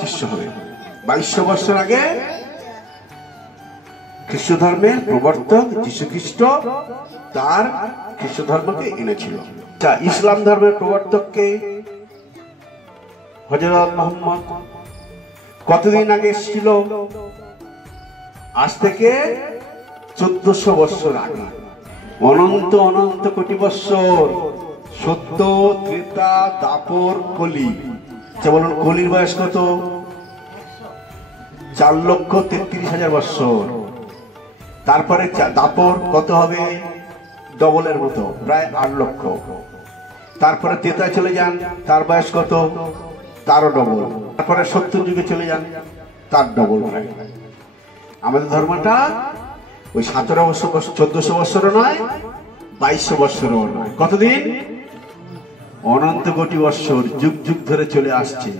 2500 হবে। 2200 বছর আগে খ্রিস্ট ধর্মের প্রবর্তক যীশু খ্রিস্ট তার খ্রিস্ট ধর্মকে এনেছিল। ইসলাম ধর্মের প্রবর্তককে হযরত মুহাম্মদ কতদিন আগে এসেছিল? আজ থেকে 1400 বছর আগে। অনন্ত অনন্ত কোটি বছর, সত্য, ত্রেতা, দাপর, কলি। বলুন কলির বয়স কত? 4,33,000 বছর। তারপরে দাপর কত হবে? ডবলের মতো, প্রায় 8 লক্ষ। তারপরে ত্রেতা চলে যান, তার বয়স কত? তারও ডবল। তারপরে সত্তর যুগে চলে যান, তার ডবল। আমাদের ধর্মটা ওই 17 বছর 1400 বছরও নয়, 2200 বছরও নয়। কতদিন? অনন্ত কোটি বছর, যুগ যুগ ধরে চলে আসছে।